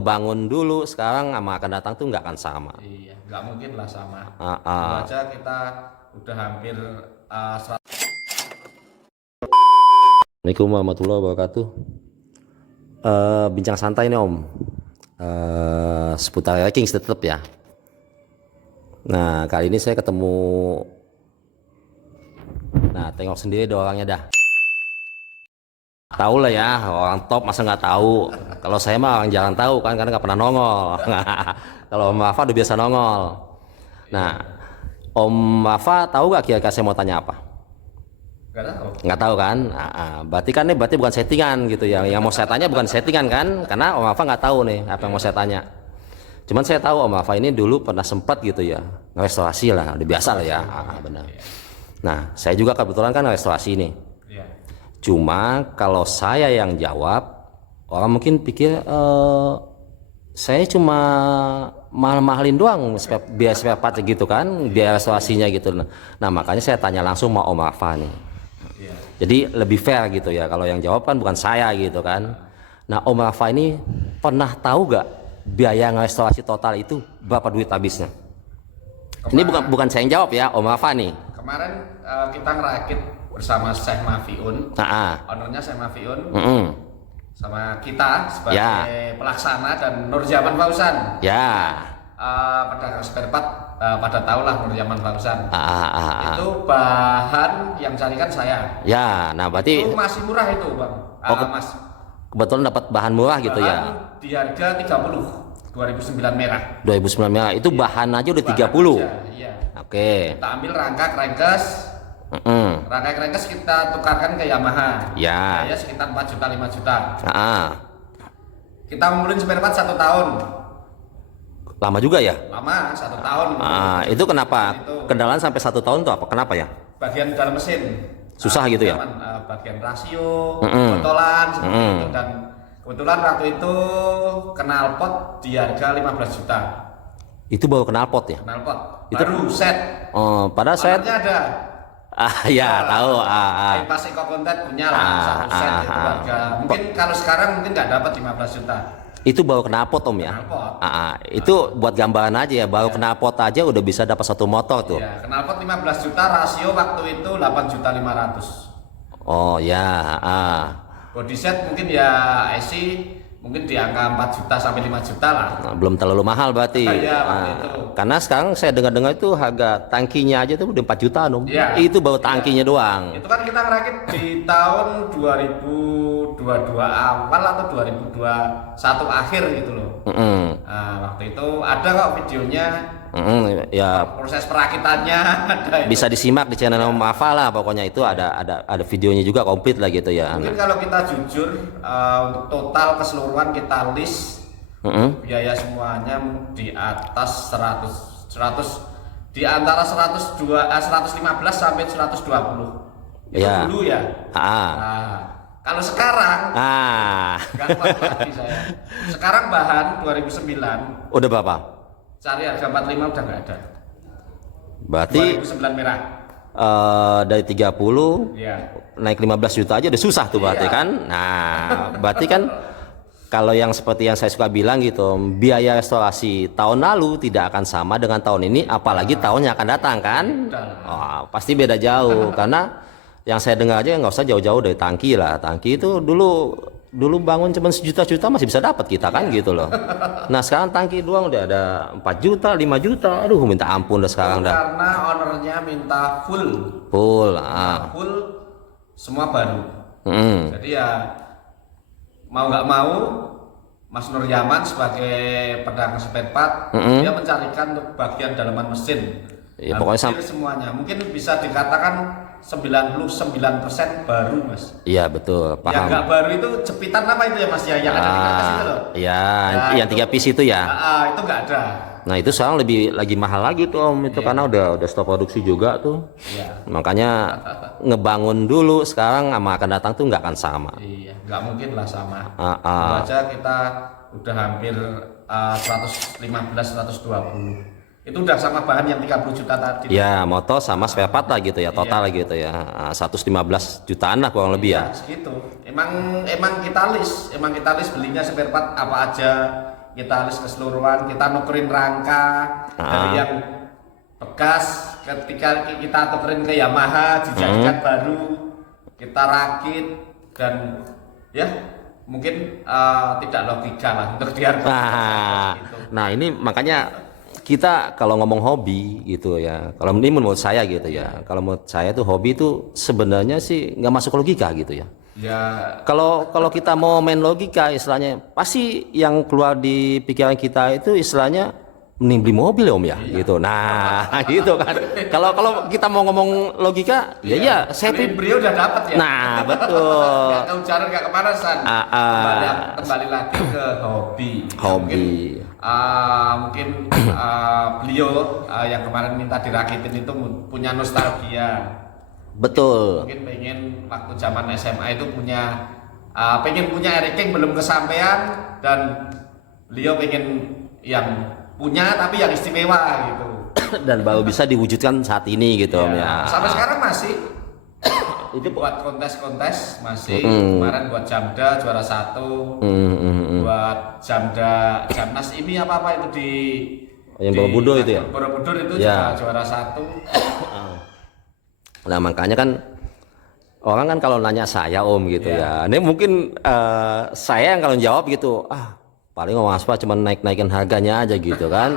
Bangun dulu sekarang sama akan datang tuh nggak akan sama. Iya, nggak mungkin lah sama. Dulu Ah. aja kita udah hampir 100. Assalamualaikum warahmatullahi wabarakatuh. Bincang santai nih Om, seputar Vikings tetap ya. Nah kali ini saya ketemu, nah tengok sendiri deh orangnya dah. Tahu lah ya, orang top masa nggak tahu. Kalau saya mah orang jarang tahu kan, karena nggak pernah nongol. Kalau Om Wafa udah biasa nongol. Nah, Om Wafa tahu gak kira-kira saya mau tanya apa? Nggak tahu. Nggak tahu kan? Berarti kan ini berarti bukan settingan gitu ya. Yang mau saya tanya bukan settingan kan? Karena Om Wafa nggak tahu nih apa yang mau saya tanya. Cuman saya tahu Om Wafa ini dulu pernah sempat gitu ya, restorasi lah, udah biasa lah ya. Benar. Nah, saya juga kebetulan kan restorasi nih. Iya. Cuma kalau saya yang jawab, orang mungkin pikir saya cuma mahal-mahalin doang biaya spare part gitu kan, biaya restorasinya gitu. Nah makanya saya tanya langsung sama Om Wafa nih. Iya. Jadi lebih fair gitu ya, kalau yang jawab kan bukan saya gitu kan. Nah Om Wafa ini pernah tahu gak biaya restorasi total itu berapa duit habisnya? Ini bukan saya yang jawab ya, Om Wafa nih. Kemarin kita ngerakit bersama Syekh Mafiun, ownernya Syekh Mafiun, sama kita sebagai pelaksana dan Nurjaman Fauzan. Ya. Pedagang spare part pada tahu lah Nurjaman Fauzan. Itu bahan yang carikan saya. Ya, nah berarti itu masih murah itu bang. Mas. Kebetulan dapat bahan murah gitu ya. Di harga 30 2009 merah. 2009 merah itu bahan aja udah 30. Iya. Oke. Kita ambil rangka crankcase. Rangka crankcase kita tukarkan ke Yamaha. Ya. Biaya sekitar 4 juta 5 juta. Kita ngumpulin spare part 1 tahun. Lama juga ya? Lama, 1 tahun. Itu kenapa? Kendaraan sampai 1 tahun tuh apa? Kenapa ya? Bagian dalam mesin. Susah gitu ya? Bagian rasio, botolan, seperti itu. Dan kebetulan waktu itu knalpot di harga 15 juta. Itu baru knalpot ya? Knalpot. Itu Baru set. Padahal set. ada. Ya tahu. Pas Eko Konten punya lah satu set itu harga. Mungkin kalau sekarang mungkin nggak dapat 15 juta. Itu baru knalpot Om ya? Knalpot. Itu buat gambaran aja ya, baru knalpot aja udah bisa dapat 1 motor tuh. Iya, knalpot 15 juta, rasio waktu itu 8 juta 500. Oh ya. Body set mungkin ya IC mungkin di angka 4 juta sampai 5 juta lah. Nah, belum terlalu mahal berarti. Karena sekarang saya dengar-dengar itu harga tangkinya aja tuh udah 4 juta Om. Ya, itu baru tangkinya doang. Itu kan kita ngerakit di tahun 2022 awal atau 2021 akhir gitu loh. Waktu itu ada kok videonya. Ya Proses perakitannya ada itu. bisa disimak di channel Om Wafa lah, pokoknya itu ada videonya juga komplit lah gitu ya. Mungkin kalau kita jujur untuk total keseluruhan kita list biaya semuanya di atas 100 di antara 115 sampai 120 itu ya. dulu ya. Kalau sekarang nggak kuat lagi saya. Sekarang bahan 2009 udah berapa? cari harga 45 udah nggak ada. Berarti 2009 merah. Dari 30 Iya. naik 15 juta aja udah susah tuh berarti kan. Nah berarti kan kalau yang seperti yang saya suka bilang gitu, biaya restorasi tahun lalu tidak akan sama dengan tahun ini, apalagi tahun yang akan datang kan. Pasti beda jauh. Karena yang saya dengar aja nggak usah jauh-jauh dari tangki lah. Tangki itu dulu bangun cuma sejuta-juta masih bisa dapat kita kan gitu loh. Nah sekarang tangki doang udah ada 4 juta 5 juta, aduh minta ampun udah sekarang dah. Karena ownernya minta full semua baru. Jadi ya mau nggak mau Mas Nurjaman sebagai pedagang spare part dia mencarikan untuk bagian dalaman mesin. Ya, pokoknya semuanya mungkin bisa dikatakan 99% baru Mas. Iya betul, paham. Yang nggak baru itu jepitan apa itu ya Mas ya, yang ada di atas itu loh. Iya, yang 3 piece itu ya. Itu nggak ada. Nah itu sekarang lagi mahal lagi tuh Om itu, karena udah stop produksi juga tuh. Makanya ngebangun dulu sekarang sama akan datang tuh nggak akan sama. Iya, nggak mungkin lah sama. Dulu aja kita udah hampir 115 120. Itu udah sama bahan yang 30 juta tadi. Ya, motor sama spare part lah gitu ya, total lah gitu ya. 115 jutaan lah kurang lebih ya. Segitu. Emang kita list belinya spare part apa aja, kita lis keseluruhan, kita nukerin rangka dari yang bekas, ketika kita tukerin ke Yamaha dijadikan baru, kita rakit dan ya mungkin tidak logika lah untuk dihargai. Nah ini makanya kita kalau ngomong hobi gitu ya, kalau ini menurut saya gitu ya, kalau menurut saya tuh hobi itu sebenarnya sih nggak masuk logika gitu ya. Kalau kita mau main logika istilahnya, pasti yang keluar di pikiran kita itu istilahnya mending beli mobil ya Om ya, gitu. Nah, gitu kan. Kalau kita mau ngomong logika, ya saya beli udah dapat ya. Nah, betul. Nggak keujaran, nggak kepanasan. Kembali lagi ke hobi. Mungkin beliau yang kemarin minta dirakitin itu punya nostalgia. Betul. Mungkin pengen waktu zaman SMA itu pengen punya Eriking belum kesampaian, dan beliau pengen yang punya tapi yang istimewa gitu. Dan baru bisa diwujudkan saat ini gitu Om ya. Sampai sekarang masih itu buat kontes-kontes masih. Kemarin buat Jamda juara 1. Buat Jamnas ini apa itu di yang Borobudur itu ya. Borobudur itu juga juara 1. Nah makanya kan orang kan kalau nanya saya Om gitu ya. Ini mungkin saya yang kalau jawab gitu, paling ngomong aspal cuma naikin harganya aja gitu kan.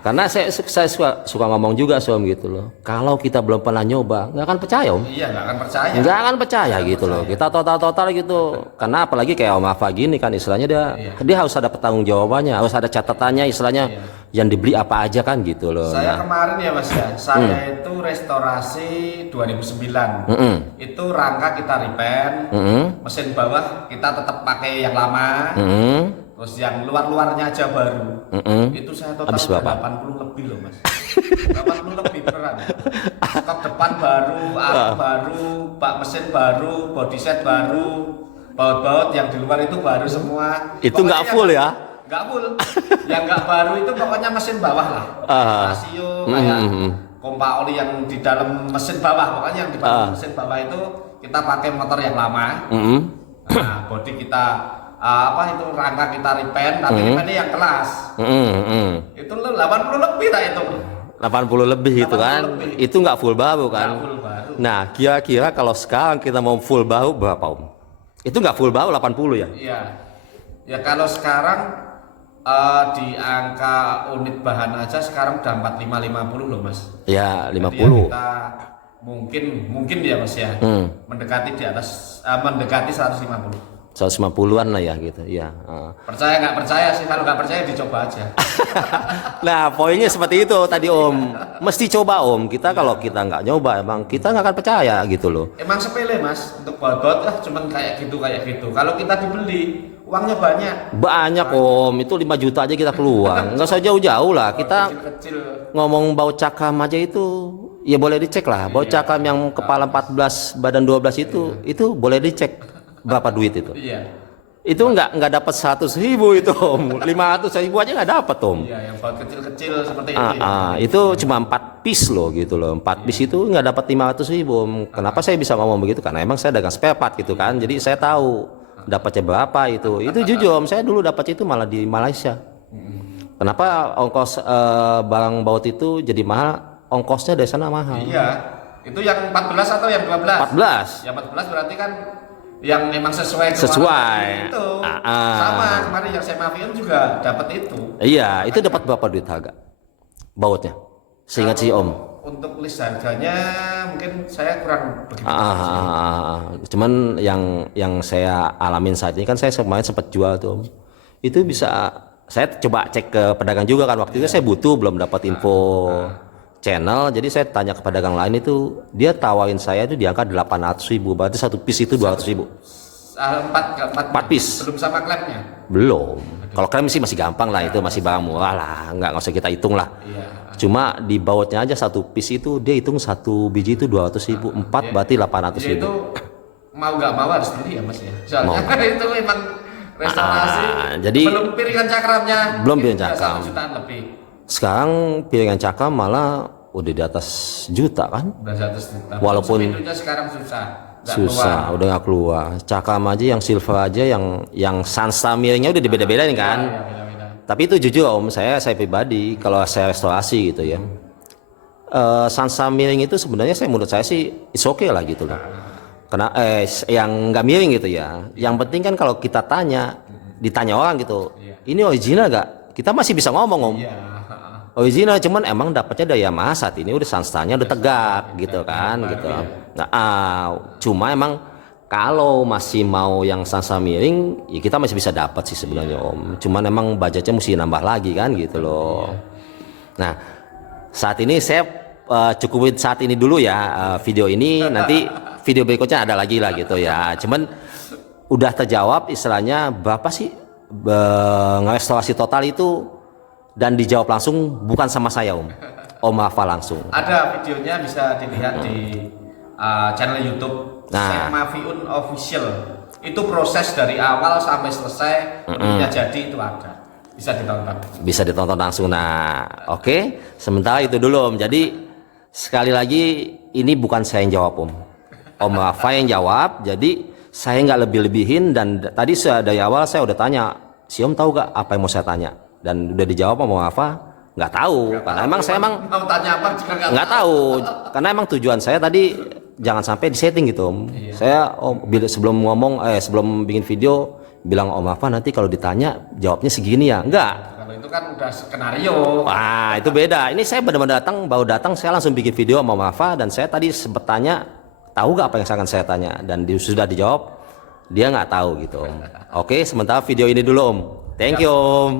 Karena saya suka ngomong juga Om gitu loh. Kalau kita belum pernah nyoba, nggak akan percaya Om. Iya, nggak akan percaya. Nggak akan percaya gitu loh. Kita total gitu. Karena apalagi kayak Om Afa gini kan istilahnya dia harus ada pertanggung jawabannya, harus ada catatannya istilahnya yang dibeli apa aja kan gitu loh. Saya kemarin ya Mas ya, saya itu restorasi 2009. Itu rangka kita repaint, mesin bawah kita tetap pakai yang lama. Terus yang luarnya aja baru. Itu saya total 80 lebih loh Mas. 80 lebih beneran. Kap depan baru, arang baru, bak mesin baru, body set baru, baut-baut yang di luar itu baru semua. Itu nggak full ya? Nggak full. Yang nggak baru itu pokoknya mesin bawah lah. Rasio kayak pompa oli yang di dalam mesin bawah, pokoknya yang di dalam mesin bawah itu kita pakai motor yang lama. Nah, body kita itu rangka kita repaint, tapi repaintnya yang kelas. Itu 80 lebih tak itu. 80 lebih itu kan. Lebih. Itu nggak full baru kan. Full baru. Nah, kira-kira kalau sekarang kita mau full baru berapa Om? Itu nggak full baru 80 ya? Iya. Ya kalau sekarang di angka unit bahan aja sekarang udah 45-50 loh Mas. Ya, 50. Jadi ya kita mungkin ya Mas ya. Mendekati di atas mendekati 150. 150-an lah ya gitu ya. Percaya nggak percaya sih, kalau nggak percaya dicoba aja. Nah poinnya seperti itu tadi Om, mesti coba Om. Kita kalau kita nggak nyoba emang kita nggak akan percaya gitu loh. Emang sepele Mas, untuk baut cuman kayak gitu. Kalau kita dibeli uangnya banyak Om, itu 5 juta aja kita keluar. Nggak usah jauh-jauh lah, kita kecil. ngomong baut cakram aja itu ya boleh dicek lah. Baut cakram yang kepala 14 badan 12 itu boleh dicek. Berapa duit itu? Iya. Itu nggak dapat 100.000 itu Om, 500.000 aja nggak dapat Om. Iya, yang baut kecil-kecil seperti itu. Itu cuma 4 piece loh gitu loh. 4 piece itu nggak dapat 500.000 Om. Kenapa saya bisa ngomong begitu? Karena emang saya dagang spare part gitu kan. Jadi saya tahu dapatnya berapa itu. Itu jujur Om, saya dulu dapat itu malah di Malaysia. Kenapa ongkos barang baut itu jadi mahal? Ongkosnya dari sana mahal. Iya. Itu yang 14 atau yang 12? 14. Yang 14 berarti kan yang memang sesuai itu sama kemarin yang saya maafin juga dapat itu. Iya, itu dapat berapa duit harga bautnya seingat si Om? Untuk list harganya mungkin saya kurang begitu. Cuman yang saya alamin saat ini kan saya kemarin sempat jual tuh Om. Itu bisa saya coba cek ke pedagang juga kan, waktu itu saya butuh belum dapat info channel, jadi saya tanya ke pedagang lain itu dia tawarin saya itu di angka 800.000, berarti satu piece itu 200.000. 4 piece belum sama klemnya? Belum. Kalau klem sih masih gampang lah, itu masih barang murah lah, nggak usah kita hitung lah. Cuma di bautnya aja satu piece itu dia hitung satu biji itu 200.000, 4 berarti 800.000. Itu mau nggak mau harus beli ya Mas ya, soalnya itu memang restorasi. Jadi belum piringan cakramnya, belum piringan cakram. 1 jutaan lebih. Sekarang piringan cakram malah udah di atas juta kan? Udah 100 juta. Walaupun sepindunya sekarang susah. susah, udah nggak keluar. Cakram aja yang silver aja, yang sansa miringnya udah dibeda-bedain kan. Ya, beda-beda. Tapi itu jujur Om, saya pribadi kalau saya restorasi gitu ya, sansa miring itu sebenarnya menurut saya sih it's okay lah gitu loh. Karena yang nggak miring gitu ya. Yang penting kan kalau kita ditanya orang gitu, ini original gak? Kita masih bisa ngomong Om. Iya. Original, cuman emang dapatnya dari Yamaha saat ini udah sansanya udah tegak gitu kan gitu. Nah, cuma emang kalau masih mau yang sansa miring, ya kita masih bisa dapat sih sebenarnya Om. Cuman emang budgetnya mesti nambah lagi kan gitu loh. Nah, saat ini saya cukupin saat ini dulu ya video ini, nanti video berikutnya ada lagi lah gitu ya. Cuman udah terjawab istilahnya berapa sih ngerestorasi total itu, dan dijawab langsung bukan sama saya Om Rafa langsung. Ada videonya bisa dilihat di channel YouTube Mafiun Official. Itu proses dari awal sampai selesai, ya jadi itu ada. Bisa ditonton. Bisa ditonton langsung. Nah, oke. Sementara itu dulu Om. Jadi sekali lagi ini bukan saya yang jawab Om Rafa yang jawab. Jadi saya nggak lebih-lebihin, dan tadi dari awal saya udah tanya, si Om tahu gak apa yang mau saya tanya? Dan udah dijawab sama Rafa, nggak tahu. Karena emang saya mau tanya apa juga nggak tahu. Karena emang tujuan saya tadi jangan sampai disetting gitu Om. Iya. Saya sebelum bikin video bilang Om Rafa nanti kalau ditanya jawabnya segini ya. Enggak. Kalau itu kan udah skenario. Wah, itu beda. Ini saya benar-benar baru datang saya langsung bikin video sama Om Rafa, dan saya tadi sempat tanya, tahu gak apa yang akan saya tanya, dan sudah dijawab dia nggak tahu gitu Om. Oke, sementara video ini dulu Om. Thank you Om.